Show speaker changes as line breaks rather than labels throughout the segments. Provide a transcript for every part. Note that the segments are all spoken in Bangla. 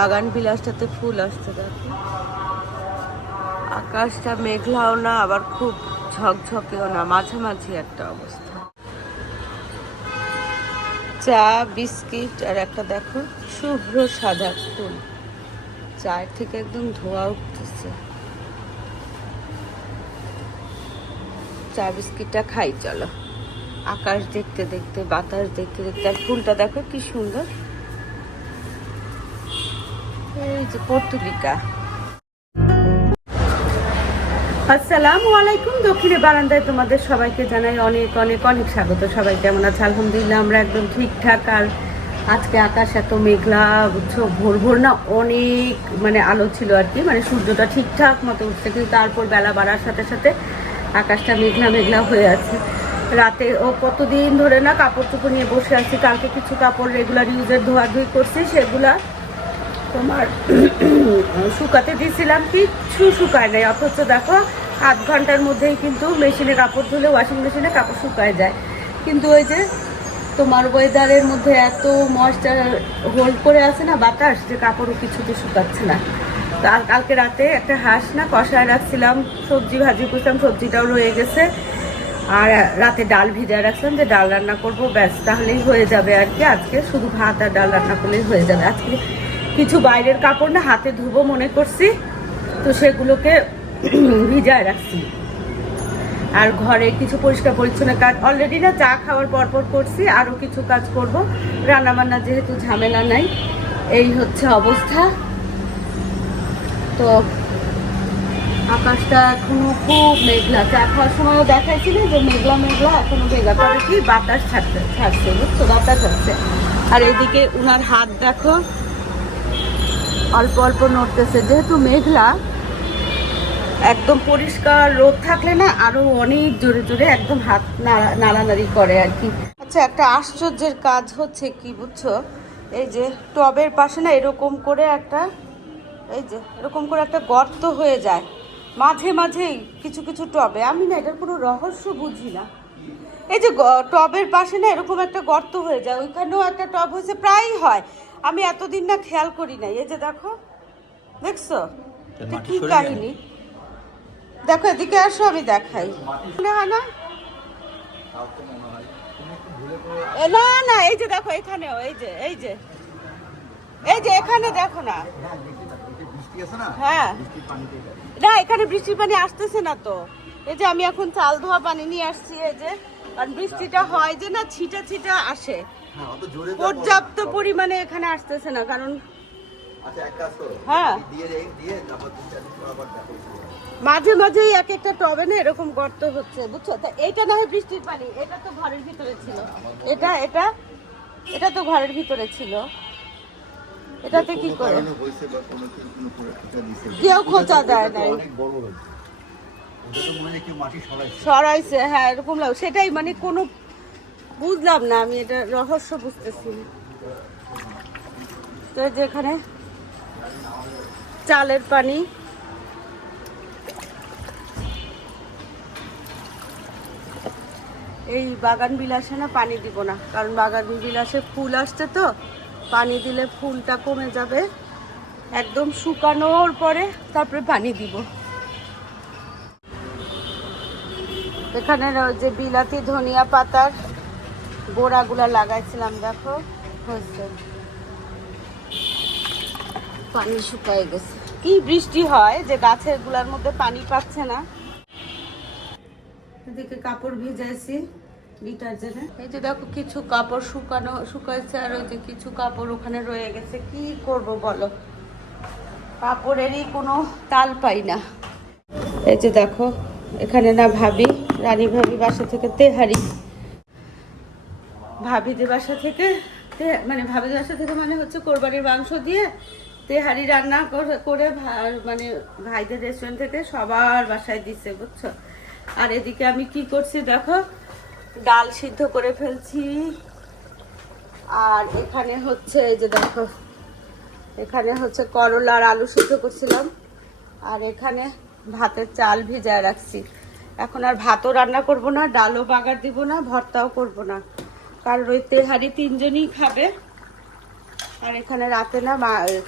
বাগান বিলাসটাতে ফুল আসছে, দেখো। আকাশটা মেঘলাও না, আবার খুব ঝকঝকেও না, মাঝামাঝি একটা অবস্থা। চা, বিস্কিট, আর একটা দেখো, শুভ্র সাদা ফুল। চায়ের থেকে একদম ধোয়া উঠতেছে। চা, বিস্কিটটা খাই, চলো। আকাশ দেখতে দেখতে, বাতাস দেখতে দেখতে, আর ফুলটা দেখো কি সুন্দর। আসসালামু আলাইকুম, দক্ষিণে বারান্দায় তোমাদের সবাইকে জানাই অনেক অনেক অনেক স্বাগত। সবাই কেমন আছে? আলহামদুলিল্লাহ, আমরা একদম ঠিকঠাক। আর আজকে আকাশ এত মেঘলা, বুঝছ? ভোর ভোর না অনেক মানে আলো ছিল আর কি। মানে সূর্যটা ঠিকঠাক মতো উঠছে, কিন্তু তারপর বেলা বাড়ার সাথে সাথে আকাশটা মেঘলা মেঘলা হয়ে আছে। রাতে ও কতদিন ধরে না কাপড় চোপড় নিয়ে বসে আছি, কালকে কিছু কাপড় রেগুলার ইউজের ধোয়াধুয়ি করছি, সেগুলা তোমার শুকাতে দিয়েছিলাম, কিচ্ছু শুকায় নাই, অথচ দেখো, আধ ঘণ্টার মধ্যেই কিন্তু মেশিনে কাপড় ধুলে ওয়াশিং মেশিনে কাপড় শুকায় যায়। কিন্তু ওই যে তোমার ওয়েদারের মধ্যে এত ময়েশ্চার হোল্ড করে আছে না বাতাস, যে কাপড়ও কিছুতে শুকাচ্ছে না। আর কালকে রাতে একটা হাঁস না কষায় রাখছিলাম, সবজি ভাজি করছিলাম, সবজিটাও রয়ে গেছে। আর রাতে ডাল ভিজায় রাখছিলাম, যে ডাল রান্না করব, ব্যাস, তাহলেই হয়ে যাবে আর কি। আজকে শুধু ভাত আর ডাল রান্না করলেই হয়ে যাবে। আজকে কিছু বাইরের কাপড় না, হাতে ধুবো মনে করছি। তো সেগুলোকে ভিজায় রাখছি। আর ঘরে কিছু পরিষ্কার পরিচ্ছন্ন কাজ। অলরেডি না চা খাওয়ার পর পর করছি আরও কিছু কাজ করব। রান্না বান্না যেহেতু ঝামেলা নাই, এই হচ্ছে অবস্থা। তো আকাশটা এখনও খুব মেঘলা। চা খাওয়ার সময়ও দেখাইছিল যে মেঘলা মেঘলা, এখনও মেঘলা। তবে কি বাতাস ছাড়তে ছাড়ছে, বুঝছ? বাতাস আসছে। আর এদিকে উনার হাত দেখো অল্প অল্প নড়তেছে। যেহেতু মেঘলা, একদম পরিষ্কার রোদ থাকলে না আরও অনেক জোরে জোরে একদম হাত নাড়া- নাড়ানাড়ি করে আর কি। আচ্ছা একটা আশ্চর্যের কাজ হচ্ছে কি বুঝছ? এই যে টবের পাশে না এরকম করে একটা, এই যে এরকম করে একটা গর্ত হয়ে যায়। মাঝে মাঝেই কিছু কিছু টবে। আমি না এটার কোনো রহস্য বুঝি না। এই যে টবের পাশে না এরকম একটা গর্ত হয়ে যায়। ওইখানেও একটা টব হয়েছে, প্রায়ই হয়। আমি এতদিন না খেয়াল করি নাই। এই যে দেখো দেখছ? কি কাহিনী? দেখো এদিকে আসো আমি দেখাই। মনে হয় না? না না এই যে দেখো এখানেও এই যে এই যে। এই যে এখানে দেখো না। হ্যাঁ। না এখানে বৃষ্টির পানি আসতেছে না তো। এই যে আমি এখন চাল ধোয়া পানি নিয়ে আসছি এই যে। কারণ বৃষ্টিটা হয় যে না ছিটা ছিটা আসে। পর্যাপ্ত পরিমাণে এখানে আসতেছে না কারণ হ্যাঁ। মাঝে মাঝেই এক একটা টবে না এরকম গর্ত হচ্ছে বুঝছ? তা এটা না হয় বৃষ্টির পানি এটা তো ঘরের ভিতরে ছিল। এটা এটা এটা তো ঘরের ভিতরে ছিল। এটাতে কি করে? কেউ খোঁচা দেয় নাই। সরাইছে হ্যাঁ এরকম লাগে সেটাই মানে কোনো বুঝলাম না, আমি এটা রহস্য বুঝতেছি। তো যেখানে চালের পানি। এই বাগান বিলাসে না পানি দিব না, কারণ বাগান বিলাসে ফুল আসছে তো, পানি দিলে ফুলটা কমে যাবে। একদম শুকানোর পরে তারপরে পানি দিব। এখানে যে বিলাতি ধনিয়া পাতার গোড়াগুলা লাগাইছিলাম দেখো। হয়েছে। পানি শুকায় গেছে। কি বৃষ্টি হয় যে গাছেরগুলার মধ্যে পানি পাচ্ছে না। এদিকে কাপড় ভিজাইছি ডিটারজেন্টে এই যে দেখো কিছু কাপড় শুকানো শুকাইছে আর ওই যে কিছু কাপড় ওখানে রয়ে গেছে। কি করব বলো? কাপড়েরই কোনো তাল পাই না। এই যে দেখো এখানে না ভাবি রানী ভাবি বাসা থেকে তেহারি। ভাবিদের বাসা থেকে মানে ভাবিদের বাসা থেকে মানে হচ্ছে কোরবানির মাংস দিয়ে তেহারি রান্না করে- মানে ভাইদের রেস্টুরেন্ট থেকে সবার বাসায় দিচ্ছে বুঝছ? আর এদিকে আমি কি করছি দেখো? ডাল সিদ্ধ করে ফেলছি। আর এখানে হচ্ছে এই যে দেখো, এখানে হচ্ছে করলা আর আলু সিদ্ধ করছিলাম। আর এখানে ভাতের চাল ভিজায় রাখছি। এখন আর ভাতও রান্না করব না, ডালও বাগার দিব না, ভর্তাও করব না। কারণ ওই তেহারি তিনজনই খাবে। আর এখানে রাতে না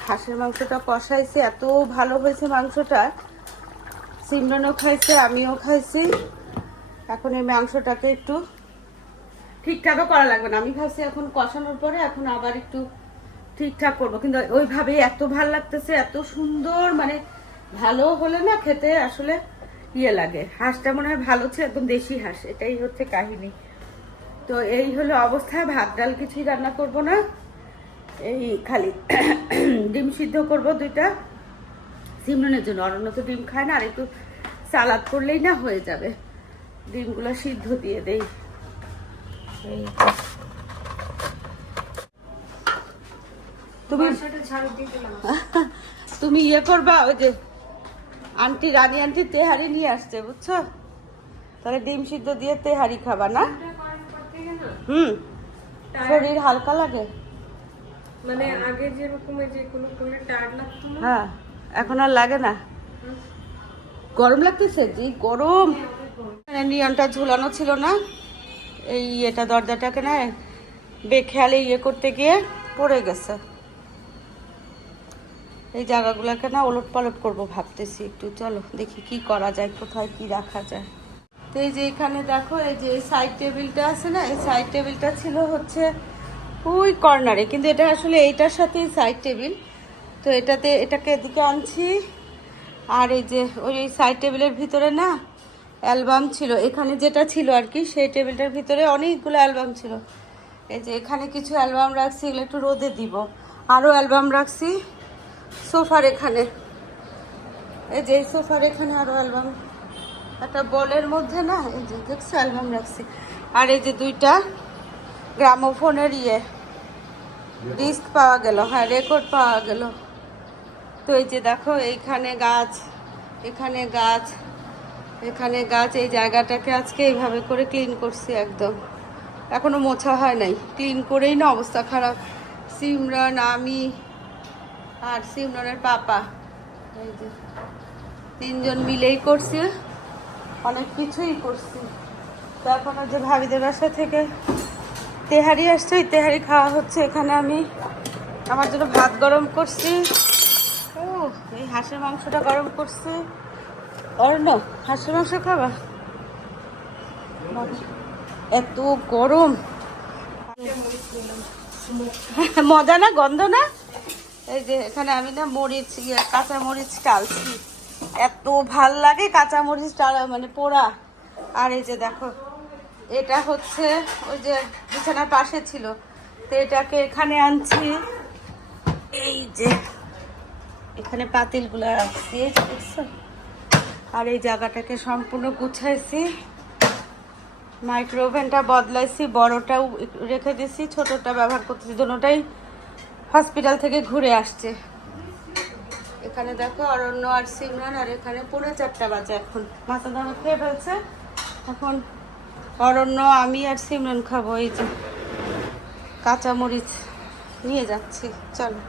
হাঁসের মাংসটা কষাইছে, এত ভালো হয়েছে মাংসটা। সিমরনও খাইছে, আমিও খাইছি। এখন এই মাংসটাকে একটু ঠিকঠাকও করা লাগবে না। আমি ভাবছি এখন কষানোর পরে এখন আবার একটু ঠিকঠাক করব। কিন্তু ওইভাবেই এত ভালো লাগতেছে, এত সুন্দর মানে ভালো হলে না খেতে আসলে ইয়ে লাগে। হাঁসটা মনে হয় ভালো ছিল একদম দেশি হাঁস। এটাই হচ্ছে কাহিনী। তো এই হলো অবস্থা, ভাত, ডাল কিছুই রান্না করব না। এই খালি ডিম সিদ্ধ করব দুইটা। সিমরনের জন্য, অরণ্য তো ডিম খায় না, আর একটু সালাদ করলেই না হয়ে যাবে। ডিমগুলো সিদ্ধ দিয়ে দেই। তুমি তুমি ইয়ে করবা, ওই যে আন্টি, রানী আন্টি তেহারি নিয়ে আসছে, বুঝছ? তাহলে ডিম সিদ্ধ দিয়ে তেহারি খাবা, না? হুম। শরীর হালকা লাগে?
মানে আগে যেরকম যে কোনো করলে টায়ার লাগতো না?
হ্যাঁ এখন আর লাগে না। গরম লাগতেছে? জি গরম। এখানে নিয়নটা ঝুলানো ছিল না। এই এটা দরজাটাকে না বেখেয়ালে ইয়ে করতে গিয়ে পড়ে গেছে। এই জায়গাগুলোকে না ওলট পালট করব ভাবতেছি। একটু চলো দেখি কি করা যায় কোথায় কি রাখা যায়। তো এই যে এখানে দেখো, এই যে সাইড টেবিলটা আছে না, এই সাইড টেবিলটা ছিল হচ্ছে ওই কর্নারে কিন্তু এটা আসলে এইটার সাথে সাইড টেবিল তো এটাতে, এটাকে এদিকে আনছি। আর এই যে ওই সাইড টেবিলের ভিতরে না অ্যালবাম ছিল। এখানে যেটা ছিল আর কি, সেই টেবিলটার ভিতরে অনেকগুলো অ্যালবাম ছিল। এই যে এখানে কিছু অ্যালবাম রাখছি, এগুলো একটু রোদে দিব। আরও অ্যালবাম রাখছি সোফার এখানে। এই যে সোফার এখানে আরও অ্যালবাম একটা বলের মধ্যে না এই যে দেখছ অ্যালবাম রাখছি। আর এই যে দুইটা গ্রামোফোনের ইয়ে ডিস্ক পাওয়া গেল হ্যাঁ রেকর্ড পাওয়া গেল। তো এই যে দেখো এইখানে গাছ এখানে গাছ এখানে গাছ এই জায়গাটাকে আজকে এইভাবে করে ক্লিন করছি একদম। এখনও মোছা হয় নাই। ক্লিন করেই না অবস্থা খারাপ। সিমরন আমি আর সিমরনের পাপা। এই যে তিনজন মিলেই করছি। অনেক কিছুই করছি। তো এখন যে ভাবিদের বাসা থেকে তেহারি আসছে, ওই তেহারি খাওয়া হচ্ছে। এখানে আমি আমার জন্য ভাত গরম করছি। ও এই হাঁসের মাংসটা গরম করছি। অরণ্য, হাঁসের মাংস খাবা? এত গরম। মজা না, গন্ধ না? এই যে এখানে আমি না মরিচ ইয়ে কাঁচা মরিচ টালছি। এত ভালো লাগে কাঁচা মরিচ টালা মানে পোড়া। আর এই যে দেখো, এটা হচ্ছে ওই যে বিছানার পাশে ছিল। তো এটাকে এখানে আনছি। এই যে, এখানে পাতিলগুলো রাখছি আর এই জায়গাটাকে সম্পূর্ণ গুছাইছি। মাইক্রোওভেনটা বদলাইছি, বড়টাও রেখে দিয়েছি ছোটটা ব্যবহার করতেছি দুটোটাই হসপিটাল থেকে ঘুরে আসছে। এখানে দেখো অরণ্য আর সিমরান আর এখানে পৌনে চারটা বাজে এখন। মাথা দামা খেয়ে ফেলছে। এখন অরণ্য আমি আর সিমরান খাব এই যে কাঁচামরিচ নিয়ে যাচ্ছি। চলো।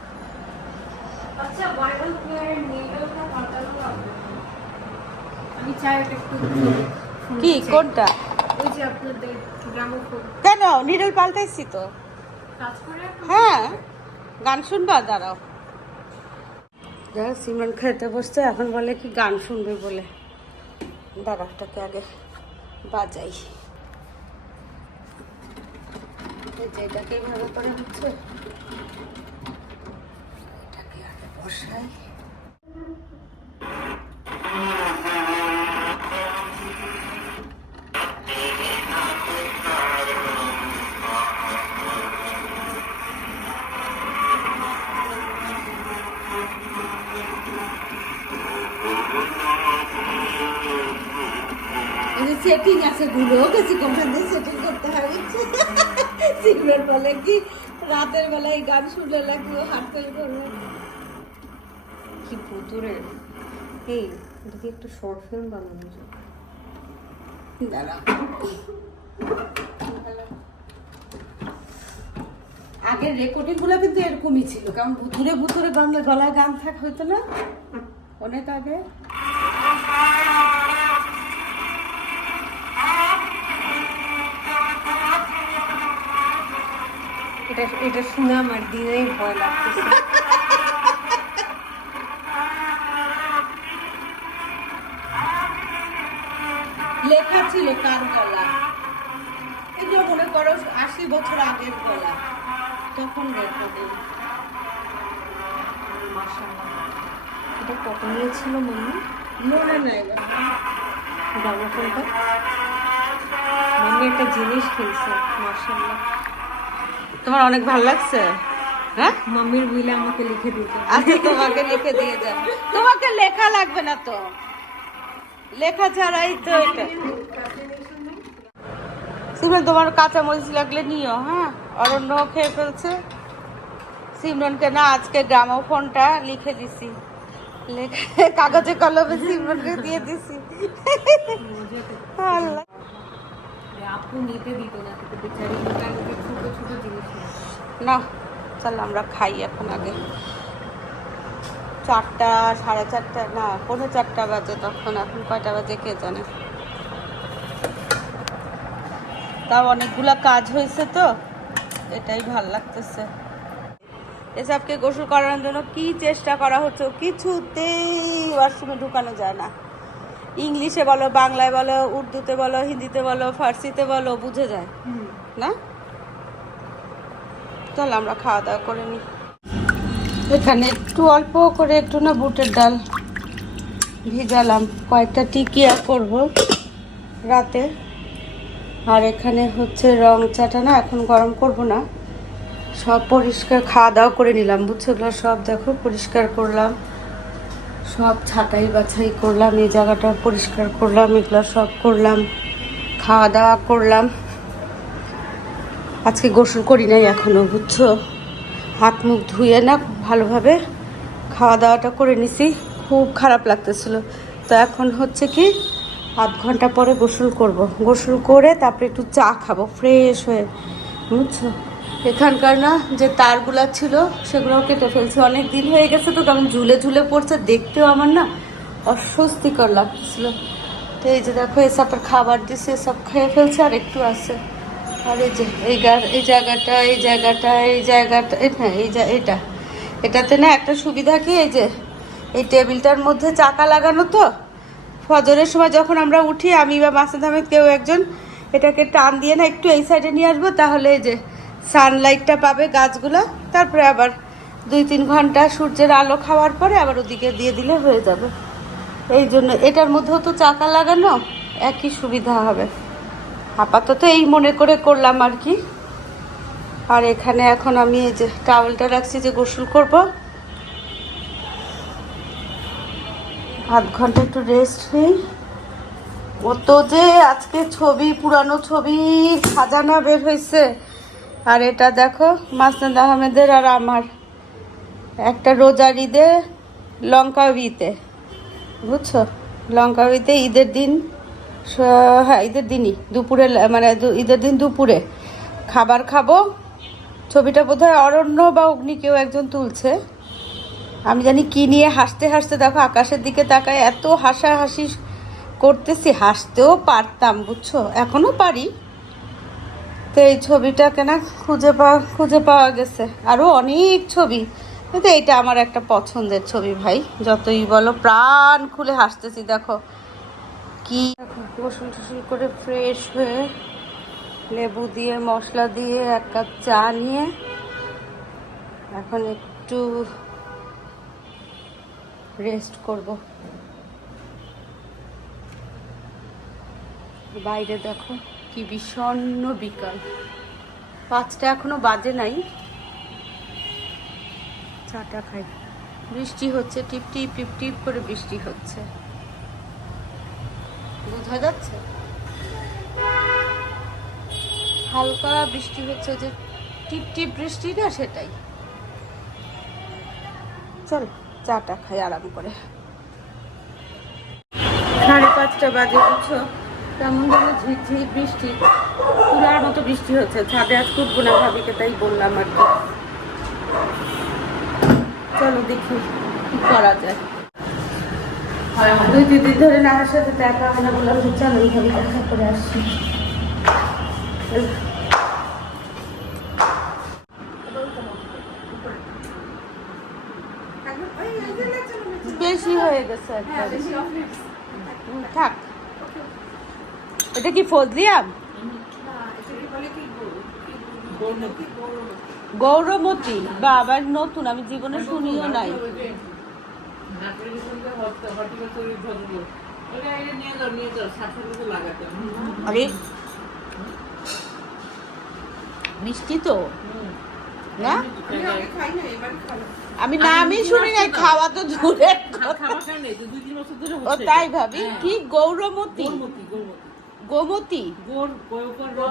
আচ্ছা
কি কোনটা? কেন? নিডল পাল্টাইছি তো। হ্যাঁ। গান শুনবা? দাঁড়াও। যারা সিমন খেতে বসছে, এখন বলে কি গান শুনবে বলে। দাদাটাকে আগে বাজাই। এটাকে এইভাবে করে হচ্ছে, এটাকে আগে বসাই। গান শুনলে লাগবে হাঁটতে করলে কি ভুতুরে
এই যদি একটা শর্ট ফিল্ম বানানো যায়
দাঁড়া। আগের রেকর্ডিংগুলো কিন্তু এরকমই ছিল, কারণ ভুতুরে ভুতুরে গলায় গান থাক হইতো না। অনেক আগে।
এটা এটা শুনে আমার দিনেই ভয় লাগতেছে।
লেখা ছিল কার গলা? এগুলো মনে করো আশি বছর আগের গলা। তখন রেকর্ডিং
মাশাআল্লাহ। এটা কত নিয়েছিল মাম্মি
মনে নেই
গ্রামোফোনটা মাম্মি একটা জিনিস খেলছে মাশাআল্লাহ।
তোমার অনেক ভালো লাগছে? হ্যাঁ?
মাম্মির বুইলে আমাকে লিখে দিতে।
আচ্ছা তোমাকে লিখে দিয়ে যাও তোমাকে লেখা লাগবে না তো। লেখা ছাড়াই তো এটা। সিমরন তোমার কাঁচা মরিচ লাগলে নিও হ্যাঁ? অরণ্য খেয়ে ফেলছে। সিমরনকে না আজকে গ্রামোফোনটা লিখে দিছি। লেখে কাগজে কলমে সিমরনকে দিয়ে দিছি। আল্লাহ।
আপু নিতে দিত না কিন্তু বেচারি দোকান ছোট ছোট জিনিস।
না চল আমরা খাই এখন আগে চারটা সাড়ে চারটা না পৌনে চারটা বাজে তখন এখন কয়টা বাজে কে জানে তাও অনেকগুলা কাজ হয়েছে তো এটাই ভালো লাগতেছে এসবকে গোসল করানোর জন্য কি চেষ্টা করা হচ্ছে কিছুতেই ওয়াশরুমে ঢুকানো যায় না ইংলিশে বলো বাংলায় বলো উর্দুতে বলো হিন্দিতে বলো ফার্সিতে বলো বুঝে যায়। না? চল আমরা খাওয়া দাওয়া করে নিই এখানে একটু অল্প করে একটু না বুটের ডাল ভিজালাম। কয়েকটা টিকিয়া করব রাতে। আর এখানে হচ্ছে রং চাটা না এখন গরম করব না। সব পরিষ্কার খাওয়া দাওয়া করে নিলাম। বুঝছ সব দেখো পরিষ্কার করলাম। সব ছাটাই বাছাই করলাম, এই জায়গাটা পরিষ্কার করলাম, এগুলো সব করলাম, খাওয়া দাওয়া করলাম। আজকে গোসল করি নাই এখনও, বুঝছ? হাত মুখ ধুয়ে না ভালোভাবে খাওয়া দাওয়াটা করে নিছি, খুব খারাপ লাগতেছিল। তো এখন হচ্ছে কি, আধ ঘণ্টা পরে গোসল করব। গোসল করে তারপরে একটু চা খাব, ফ্রেশ হয়ে, বুঝছ? এখানকার না যে তারগুলা ছিল সেগুলো কেটে ফেলছে। অনেক দিন হয়ে গেছে তো কেমন ঝুলে ঝুলে পড়ছে, দেখতেও আমার না অস্বস্তিকর লাগতেছিল। তো এই যে দেখো এসবের খাবার দিছে এসব খেয়ে ফেলছে, আর একটু আছে। আর এই যে, এই এই জায়গাটা এই জায়গাটা এই জায়গাটা না এই যা এটা। এটাতে না একটা সুবিধা কি, এই যে, এই টেবিলটার মধ্যে চাকা লাগানো তো। ফজরের সময় যখন আমরা উঠি, আমি বা মাসুদ আহমেদ কেউ একজন, এটাকে টান দিয়ে না একটু এই সাইডে নিয়ে আসব, তাহলে এই যে সানলাইটটা পাবে গাছগুলো, তারপরে আবার দুই তিন ঘণ্টা সূর্যের আলো খাওয়ার পরে আবার ওদিকে দিয়ে দিলে হয়ে যাবে। এই জন্য এটার মধ্যেও তো চাকা লাগানো, একই সুবিধা হবে। আপাতত এই মনে করে করলাম আর কি। আর এখানে এখন আমি এই যে টাওয়েলটা রাখছি যে গোসল করব। আধ ঘণ্টা একটু রেস্ট নেই। ও তো যে আজকে ছবি, পুরানো ছবি, খাজানা বের হয়েছে। আর এটা দেখো, মাসনাদ আহমেদের আর আমার। একটা রোজার ঈদে লঙ্কা বিতে বুঝছ? লঙ্কা বিতে ঈদের দিন হ্যাঁ ঈদের দিনই, দুপুরে মানে ঈদের দিন দুপুরে। খাবার খাব। ছবিটা বোধহয় অরণ্য বা অগ্নি কেউ একজন তুলছে। আমি জানি কি নিয়ে হাসতে হাসতে দেখো, আকাশের দিকে তাকায় এত হাসাহাসি করতেছি, হাসতেও পারতাম, বুঝছ? এখনও পারি। তো এই ছবিটাকে না খুঁজে পাওয়া খুঁজে পাওয়া গেছে। আরও অনেক ছবি। কিন্তু এইটা আমার একটা পছন্দের ছবি ভাই। যতই বলো, প্রাণ খুলে হাসতেছি, দেখো। কি গোসল টোসল করে ফ্রেশ হয়ে লেবু দিয়ে, মশলা দিয়ে, এক কাপ চা নিয়ে এখন একটু রেস্ট করব। বাইরে দেখো। কি বিষণ্ণ বিকাল। পাঁচটা এখনও বাজে নাই। চাটা খাই। বৃষ্টি হচ্ছে, টিপ টিপ টিপ টিপ করে বৃষ্টি হচ্ছে। বোঝা যাচ্ছে? হালকা বৃষ্টি হচ্ছে যে টিপ টিপ বৃষ্টি না সেটাই। চল, চাটা খাই আরাম করে। সাড়ে পাঁচটা বাজে বুঝছ তেমন যেন ঝিরঝির বৃষ্টি তুলার মতো বৃষ্টি হচ্ছে। ছাদে আজ খুব না ভাবিকে তাই বললাম আর কি। চলো দেখি কি করা যায়। দুই দুই দিন ধরে না আমার সাথে দেখা হয় না বললাম চলো এইভাবে দেখা করে আসি।
বেশি হয়ে
গেছে। থাক এটা কি ফজলিয়াম?
না, এটাকে বলে কি গো- কি গো-
গৌরমতী। বা আবার নতুন আমি জীবনে শুনিও নাই। আরে মিষ্টি তো? না?
আমি আগে খাই না,
আমি শুনি নাই খাওয়া তো দূরে তাই ভাবি? কি গৌরমতী। গোমতী।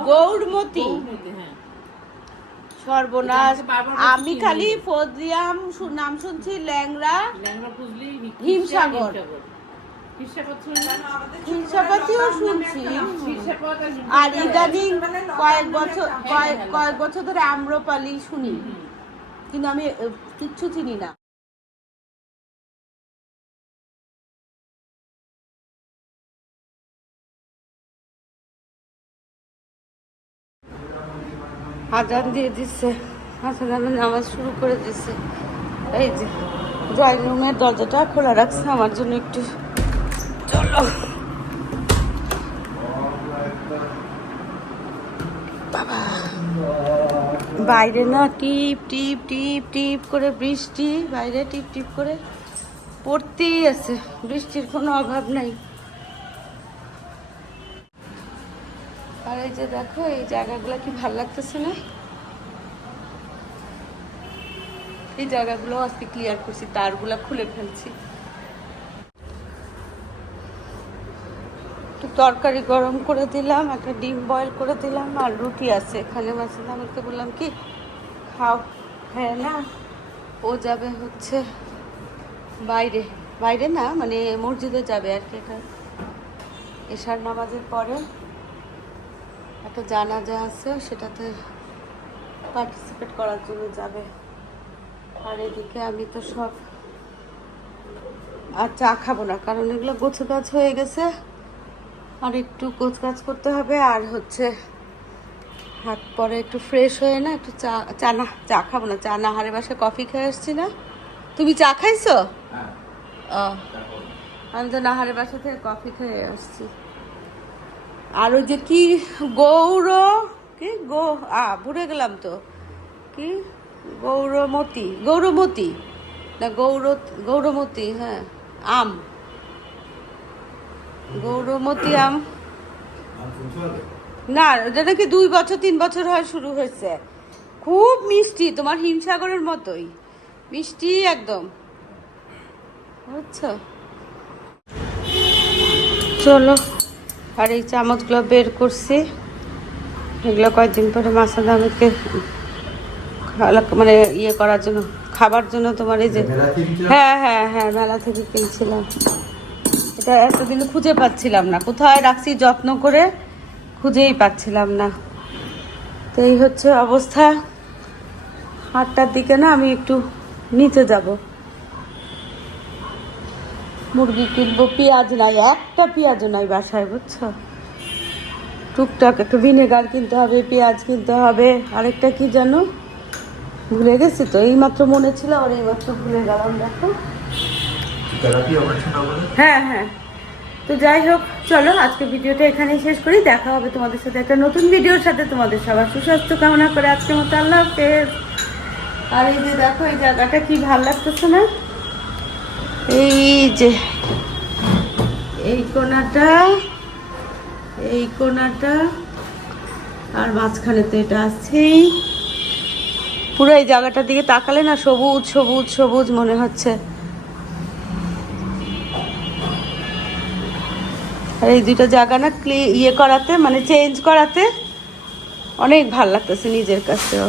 গৌরমতী। সর্বনাশ। আমি খালি ফজলিয়াম নাম শুনছি ল্যাংরা হিমসাগর। হিংসাপাতিও শুনছি। আর ইদানিং কয়েক বছর কয়েক কয়েক বছর ধরে আম্রপালি শুনি। কিন্তু আমি কিচ্ছু চিনি না। আজান দিয়ে দিচ্ছে আমি নামাজ শুরু করে দিচ্ছে এই যে ড্রয়িং রুমের দরজাটা খোলা রাখছে আমার জন্য একটু। চলো। বাইরে না টিপ টিপ টিপ টিপ করে বৃষ্টি। বাইরে টিপ টিপ করে পড়তেই আছে। বৃষ্টির কোনো অভাব নাই। আর এই যে দেখো, এই জায়গাগুলো কি ভালো লাগতেছে না? এই জায়গাগুলো আজকে ক্লিয়ার করছি, তারগুলো খুলে ফেলছি। একটু তরকারি গরম করে দিলাম, একটা ডিম বয়েল করে দিলাম, আর রুটি আছে। এখানে মাসিদ আমাকে বললাম কি, খাও। হ্যাঁ না, ও যাবে হচ্ছে বাইরে। বাইরে না মানে মসজিদে যাবে আর কি এটা এশার নামাজের পরে। একটা জানাজা আছে সেটাতে পার্টিসিপেট করার জন্য যাবে। আর এদিকে আমি তো সব আর চা খাব না কারণ এগুলো গোছ গাছ হয়ে গেছে। আর একটু গোছ গাছ করতে হবে আর হচ্ছে হাত পরে একটু ফ্রেশ হয়ে না একটু চা চা না চা খাব না চা না হারে বাসায় কফি খেয়ে আসছি না। তুমি চা খাইছো? ও আমি তো নাহারের বাসা থেকে কফি খেয়ে আসছি। আর ওই যে কি গৌর কি? গো, আ, ভুলে গেলাম তো। কি? গৌরমতি গৌরমতি। না, গৌর, গৌরমতি হ্যাঁ আম। গৌরমতি আম। না ওটা নাকি দুই বছর, তিন বছর হয়, শুরু হয়েছে। খুব মিষ্টি, তোমার হিমসাগরের মতোই। মিষ্টি একদম। বুঝছ? চলো। আর এই চামচগুলো বের করছি। এগুলো কয়েকদিন পরে মাসাদ আহমেদকে মানে ইয়ে করার জন্য খাবার জন্য তোমার এই যে? হ্যাঁ হ্যাঁ হ্যাঁ মেলা থেকে কিনছিলাম। এটা এতদিন খুঁজে পাচ্ছিলাম না। কোথায় রাখছি যত্ন করে খুঁজেই পাচ্ছিলাম না। তো এই হচ্ছে অবস্থা। আটটার দিকে না আমি একটু নিচে যাব। মুরগি কিনবো পেঁয়াজ নাই একটা পেঁয়াজও নাই বাসায় বুঝছ? টুকটাক একটু ভিনেগার কিনতে হবে পেঁয়াজ কিনতে হবে আরেকটা কি জানো? ভুলে গেছি তো এইমাত্র মনে ছিল আর এইমাত্র ভুলে গেলাম দেখো? হ্যাঁ হ্যাঁ। তো যাই হোক চলো আজকে ভিডিওটা এখানেই শেষ করি দেখা হবে তোমাদের সাথে একটা নতুন ভিডিওর সাথে তোমাদের সবার সুস্বাস্থ্য কামনা করে আজকের মতো আল্লাহ হাফেজ। আর এই যে দেখো এই জায়গাটা কি ভালো লাগতেছে না? এই যে, এই কোনাটা এই কোনাটা, আর মাঝখানে তো এটা আছেই পুরো এই জায়গাটার দিকে তাকালে না সবুজ সবুজ সবুজ মনে হচ্ছে। আর এই দুটো জায়গা না ক্লি ইয়ে করাতে মানে চেঞ্জ করাতে অনেক ভালো লাগতেছে নিজের কাছেও।